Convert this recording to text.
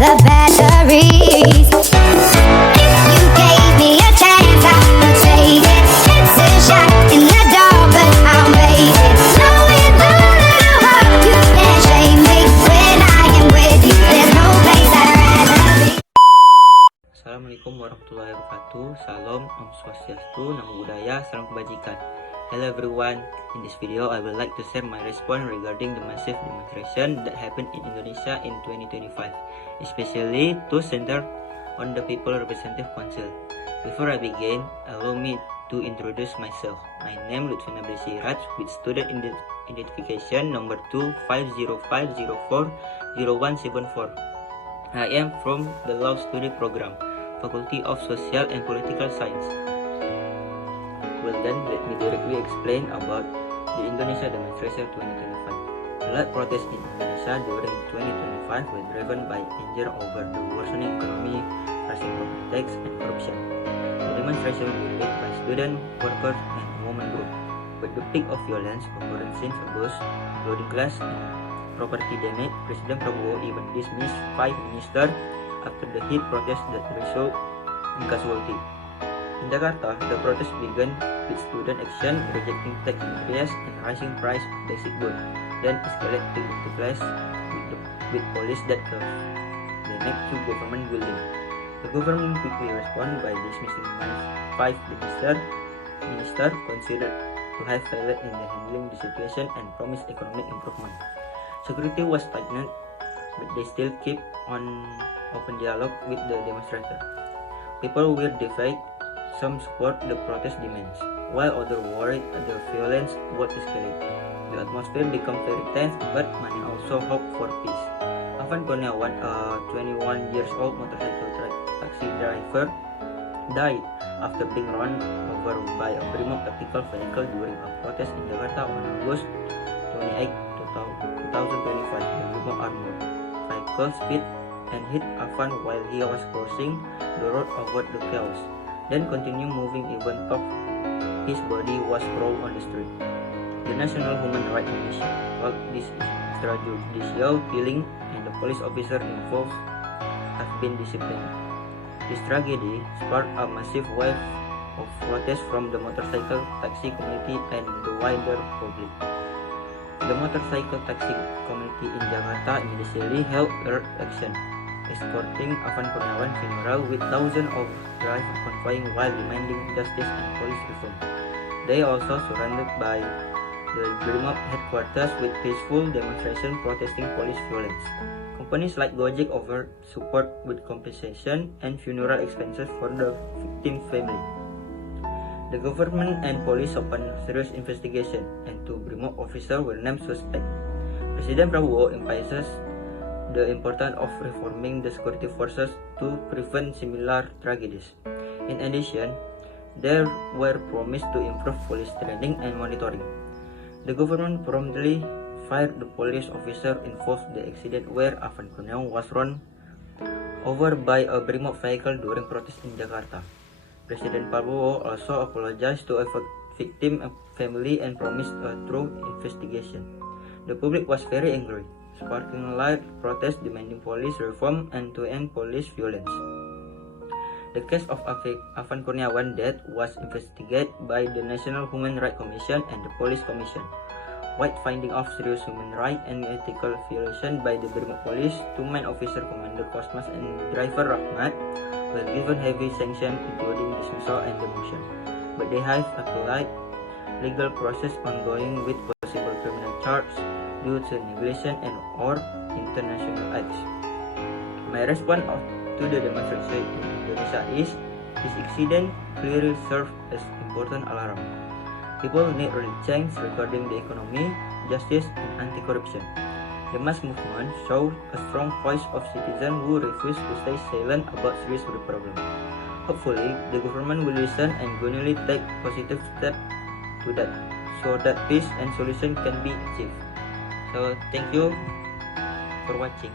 the batteries. If you gave me a chance, I would take it. It's a shot in the dark, but I'll make it. Knowing the little hope, you can't shame me. When I am with you, there's no place I'd rather be. Assalamualaikum warahmatullahi wabarakatuh. Salam, Om Swastiastu, Namo Buddhaya, Salam Kebajikan. Hello everyone, in this video I would like to share my response regarding the massive demonstration that happened in Indonesia in 2025, especially to center on the People Representative Council. Before I begin, allow me to introduce myself. My name is Lutfi Nabila Siraj with student identification number 25050400174. I am from the Law Study Program, Faculty of Social and Political Science. Well then, let me directly explain about the Indonesia demonstration 2025. The large protests in Indonesia during 2025 were driven by anger over the worsening economy, rising property tax, and corruption. The demonstration were led by student, workers, and women group, but the peak of violence occurred since August, including class and property damage. President Prabowo even dismissed 5 ministers after the heat protest that resulted in casualty. In Jakarta, the protest began with student action rejecting tax increase and rising price of basic goods, then escalated into clash with police that the next to government building. The government quickly responded by dismissing 5 ministers considered to have failed in handling the situation and promised economic improvement. Security was tightened, but they still keep on open dialogue with the demonstrators. People were divided. Some support the protest demands, while others worried the violence would escalate. The atmosphere became very tense, but many also hope for peace. Afan Kurniawan, a 21 years old motorcycle taxi driver, died after being run over by a Brimob tactical vehicle during a protest in Jakarta on August 28, 2025. The Brimob armored vehicle speed and hit Afan while he was crossing the road over the chaos, then continue moving even though his body was thrown on the street. The National Human Rights Commission called this extrajudicial killing, and the police officer involved have been disciplined. This tragedy sparked a massive wave of protest from the motorcycle taxi community and the wider public. The motorcycle taxi community in Jakarta immediately held earth action, escorting Afan Kurniawan funeral with thousands of drivers convoying while demanding justice and police reform. They also surrounded by the Brimob headquarters with peaceful demonstration protesting police violence. Companies like Gojek offered support with compensation and funeral expenses for the victim family. The government and police opened serious investigation, and 2 Brimob officers were named suspect. President Prabowo emphasizes the importance of reforming the security forces to prevent similar tragedies. In addition, there were promises to improve police training and monitoring. The government promptly fired the police officer involved in the accident where Afan Kurniawan was run over by a Brimob vehicle during protests in Jakarta. President Prabowo also apologized to a victim family and promised a thorough investigation. The public was very angry, sparking large protests demanding police reform and to end police violence. The case of Afan Kurniawan death was investigated by the National Human Rights Commission and the Police Commission. White finding of serious human rights and ethical violation by the Brimob police, 2 main officers, Commander Kosmas and driver Rahmat, were given heavy sanctions including dismissal and demotion. But they have applied legal process ongoing with possible criminal charges due to negligence and or international acts. My response to the demonstration in Indonesia is this incident clearly serves as important alarm. People need real change regarding the economy, justice, and anti-corruption. The mass movement showed a strong voice of citizens who refuse to stay silent about serious problem. Hopefully, the government will listen and genuinely take positive steps to that, so that peace and solution can be achieved. So thank you for watching.